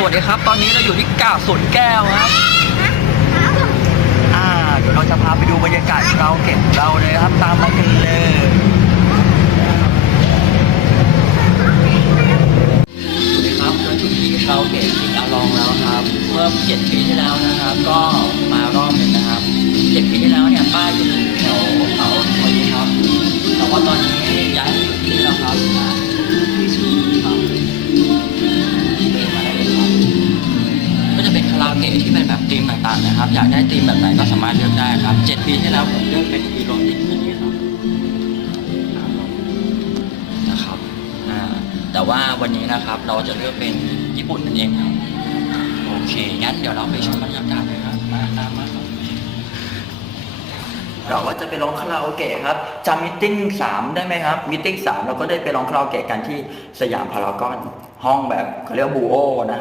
สวัสดีครับ ตอนนี้เราอยู่ที่กาสวนแก้วครับอ่าเดี๋ยวเราจะพาไปดูบรรยากาศเราเก็บเราเลยครับตามมากันเลยสวัสดีครับเราอยู่ที่เราเก็บสิงอาลองแล้วครับ เมื่อเจ็ดปีที่แล้วนะครับ ก็ เป็นคาราโอเกะที่เป็นแบบธีมต่างๆนะครับ อยากได้ธีมแบบไหนก็สามารถเลือกได้ครับเจ็ดปีที่แล้วผมเลือกเป็นอีโรติกอย่างนี้ครับนะครับแต่ว่าวันนี้นะครับเราจะเลือกเป็นญี่ปุ่นนั่นเองครับโอเคงั้นเดี๋ยวเราไปชมบรรยากาศเลยครับมาตามมาครับเราก็จะไปร้องคาราโอเกะครับจำมิทติ้งสามได้ไหมครับมิทติ้งสามเราก็ได้ไปร้องคาราโอเกะกันที่สยามพารากอนห้องแบบเขาเรียกบูโอนะครับ